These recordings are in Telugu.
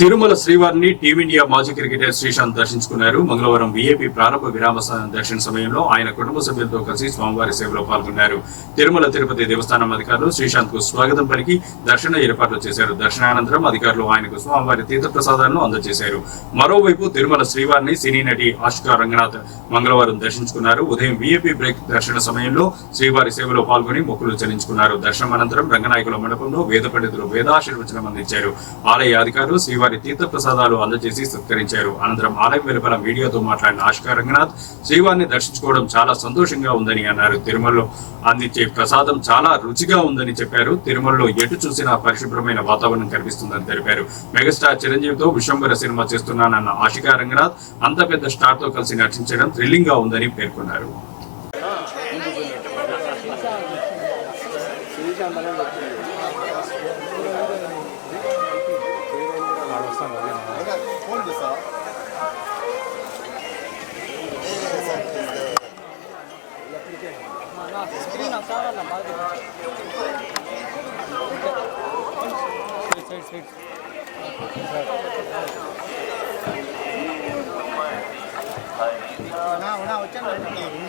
తిరుమల శ్రీవారిని టీమిండియా మాజీ క్రికెటర్ శ్రీశాంత్ దర్శించుకున్నారు. మంగళవారం వీఐపీ ప్రారంభ విరామ దర్శన సమయంలో ఆయన కుటుంబ సభ్యులతో కలిసి స్వామివారి సేవలో పాల్గొన్నారు. తిరుమల తిరుపతి దేవస్థానం అధికారులు శ్రీశాంత్ కు స్వాగతం పలికి దర్శన ఏర్పాట్లు చేశారు. దర్శనానంతరం అధికారులు ఆయనకు స్వామివారి తీర్థ ప్రసాదాలను అందజేశారు. మరోవైపు తిరుమల శ్రీవారిని సినీ నటి ఆష్కా రంగనాథ్ మంగళవారం దర్శించుకున్నారు. ఉదయం వీఐపీ బ్రేక్ దర్శన సమయంలో శ్రీవారి సేవలో పాల్గొని మొక్కులు చెల్లించుకున్నారు. దర్శనం అనంతరం రంగనాయకుల మండపంలో వేద పండితులు వేదాశీర్వచనం అందించారు. ఆలయ అధికారులు శ్రీవారి తీర్థ ప్రసాదాలు అందజేసి సత్కరించారు. అనంతరం ఆలయం వెలుపల మీడియాతో మాట్లాడిన ఆష్కా రంగనాథ్ శ్రీవారిని దర్శించుకోవడం చాలా సంతోషంగా ఉందని అన్నారు. తిరుమలలో అందించే ప్రసాదం చాలా రుచిగా ఉందని చెప్పారు. తిరుమలలో ఎటు చూసినా పరిశుభ్రమైన వాతావరణం కనిపిస్తుందని తెలిపారు. మెగాస్టార్ చిరంజీవితో విశ్వంబర సినిమా చేస్తున్నానన్న ఆష్కా రంగనాథ్ అంత పెద్ద స్టార్ తో కలిసి నటించడం థ్రిల్లింగ్ గా ఉందని పేర్కొన్నారు.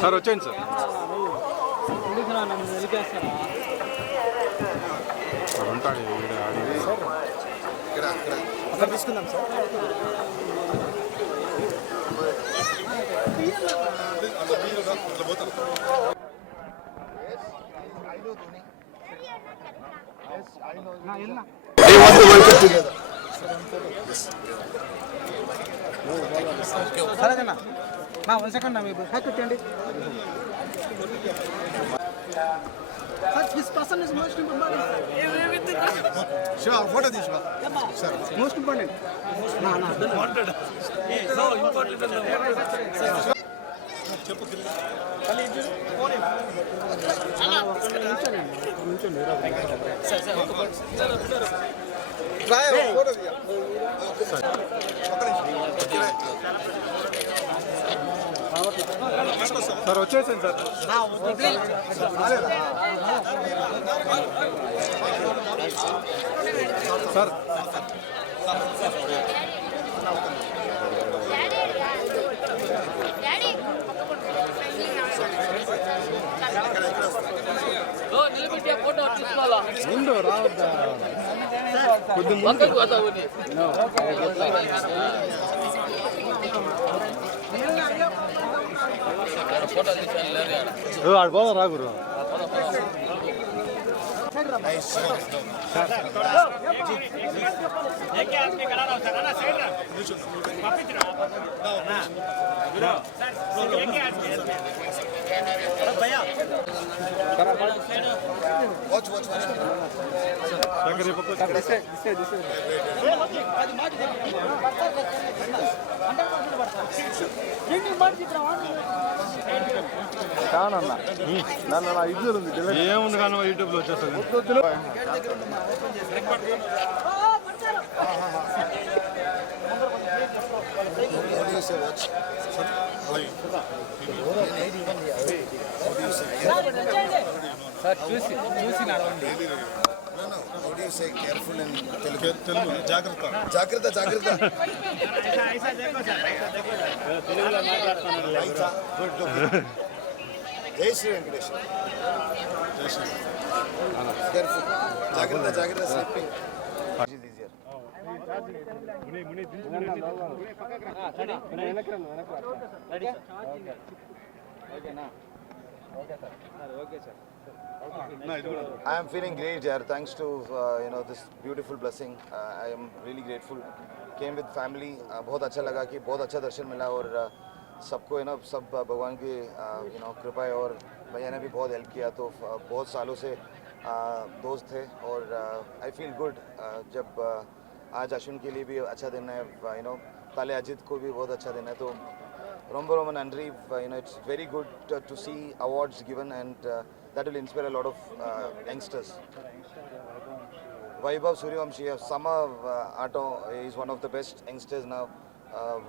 సార్ వచ్చేయండి సార్ ఉంటాడు అక్కడ తీసుకుందాం సార్. సరేనా నా 1 సెకండ్ మీ హ్యాక్ పెట్టండి. This person is most important. Sure, photo this one. Sir, most important. No, wanted. So important. చెప్పు కలి ఇచ్చు ఫోన్ అలా నించోండి సార్ సార్ ఒక సార్ ట్రై ఫోటో దియా సార్ సార్ వచ్చేసాను సార్ ముందు రావద్దా కొద్ది ముందు ఆడు పోదా రాగురు కానన్నా నన్ను నా ఇద్దరు ఉంది ఏముంది కానీ యూట్యూబ్లో వచ్చేస్తుంది. చూసి నడవండి. జాగ్రత్త జాగ్రత్త జాగ్రత్త జై శ్రీ వెంకటేశ్వర. జాగ్రత్త జాగ్రత్త slipping I am feeling great, yaar. Thanks to this beautiful blessing. I am really grateful. Came with family. बहुत अच्छा लगा कि बहुत अच्छा दर्शन मिला और सबको सब भगवान की कृपा है और भैया ने भी बहुत हेल्प किया. तो बहुत सालों से दोस्त थे और आई फील गुड जब आज अश्विन के लिए भी अच्छा दिन है. ताले अजित को भी बहुत अच्छा दिन है. तो Romba Nandri, it's very good to see awards given and that will inspire a lot of youngsters. Vaibhav Suryavanshi, Sama Ato is one of the best youngsters now.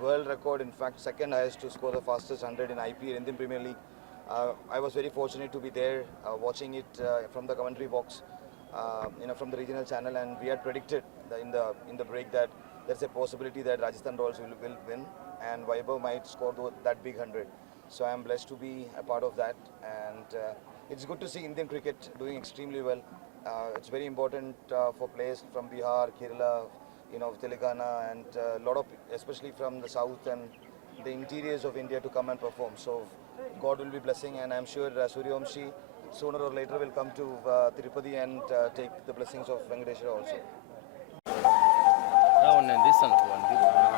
World record, in fact, second highest to score the fastest 100 in IPL, Indian Premier League. I was very fortunate to be there watching it from the commentary box, from the regional channel, and we had predicted in the break that there's a possibility that Rajasthan Royals will win and Vaibhav might score that big 100. So I am blessed to be a part of that, and it's good to see Indian cricket doing extremely well. It's very important for players from Bihar, Kerala, Telangana, and a lot of, especially from the south and the interiors of India, to come and perform. So God will be blessing, and I'm sure Suryavamshi sooner or later will come to Tirupati and take the blessings of Venkateshwara also. నేను తీస్తాను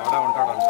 ఆడే ఉంటాడంట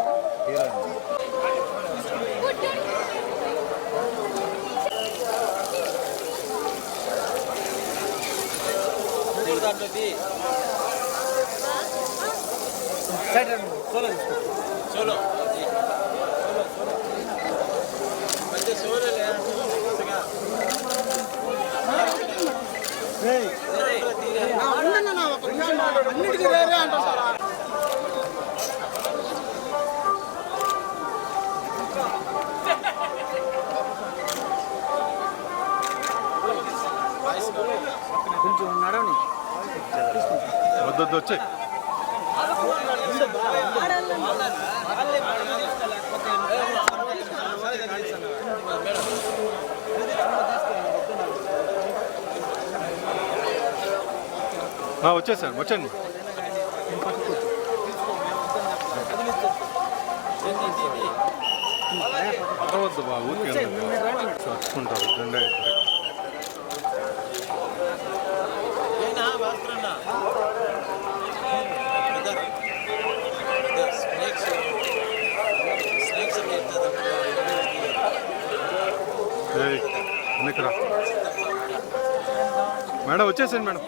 వద్దు వచ్చాయి వచ్చేసాను వచ్చాను అరవద్దు బా ఊరికే చచ్చుకుంటారు జెండా ఎన్నికరా మేడం వచ్చేసాను మేడం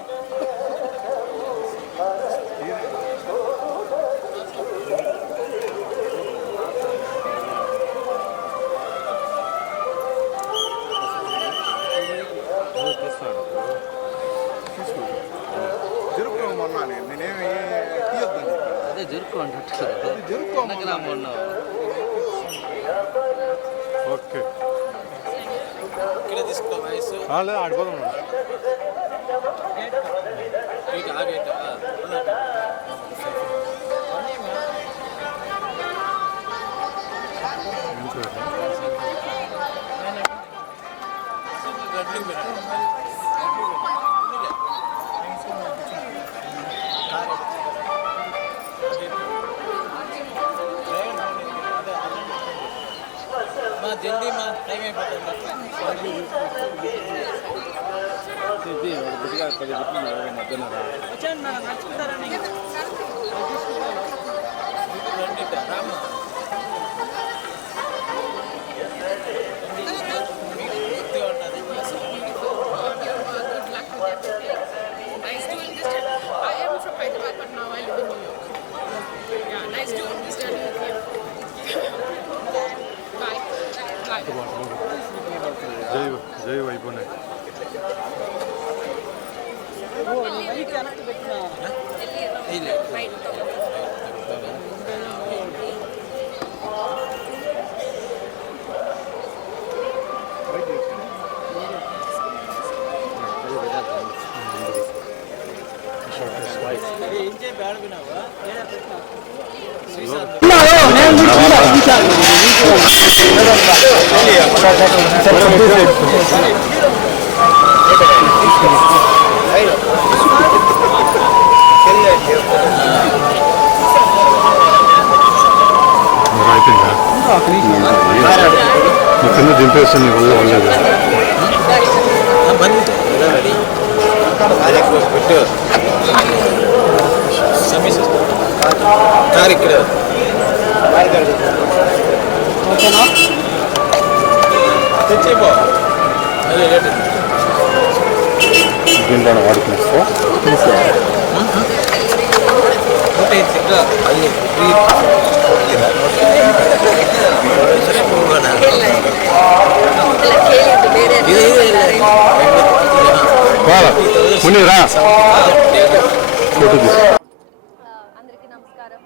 ఓకే లేదు ఆడిపోదాం జల్దీ మా టైం అయిపోతుంది వచ్చాను మేడం నడుచుకుంటారని Rama Nice doing this journey. I am from Hyderabad, but now I live in New York. Yeah, nice doing this journey with you. Bye. Bye. జై వైపునే కింద దింపేస్తుంది వల్ల వాళ్ళది ఇక్కడ తెచ్చేపో దీంట్లో వాడుకునేస్తా అది మునిరా అందరికీ నమస్కారం.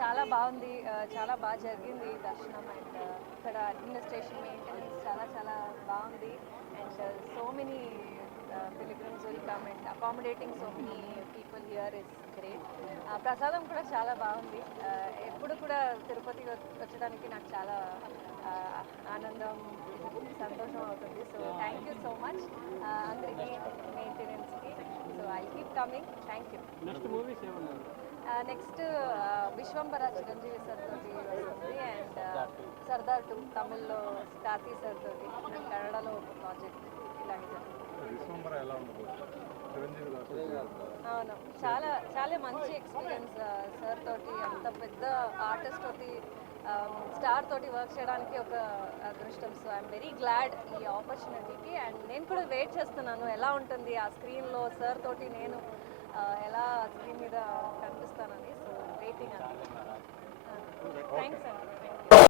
చాలా బాగుంది, చాలా బాగా జరిగింది దర్శనం. అండ్ ఇక్కడ అడ్మినిస్ట్రేషన్ మెయింటెనెన్స్ చాలా చాలా బాగుంది. And so many pilgrims will come and accommodating so many people here is great. ప్రసాదం కూడా చాలా బాగుంది. ఎప్పుడు కూడా తిరుపతి వచ్చడానికి నాకు చాలా ఆనందం, సంతోషం అవుతుంది. So thank you so much అందరికీ, మెయింటెనెన్స్కి. So I keep coming. Thank you. Next Vishwambhara Chiranjeevi sir తోటి వస్తుంది అండ్ సర్దార్ 2 తమిళ్లో కార్తీ సార్ తోటి, కన్నడలో ఒక ప్రాజెక్ట్ ఇలాంటి. విశ్వంబర ఎలా ఉండబోతుంది చిరంజీవి గారు? అవును, చాలా చాలా మంచి ఎక్స్పీరియన్స్ సార్ తోటి, అంత పెద్ద ఆర్టిస్ట్ తోటి, స్టార్ తోటి వర్క్ చేయడానికి ఒక అదృష్టం. సో ఐఎమ్ వెరీ గ్లాడ్ ఈ ఆపర్చునిటీకి. అండ్ నేను కూడా వెయిట్ చేస్తున్నాను ఎలా ఉంటుంది ఆ స్క్రీన్లో సార్ తోటి నేను ఎలా స్క్రీన్ మీద కనిపిస్తానని. సో వెయిటింగ్ అండి. థ్యాంక్స్ అండి.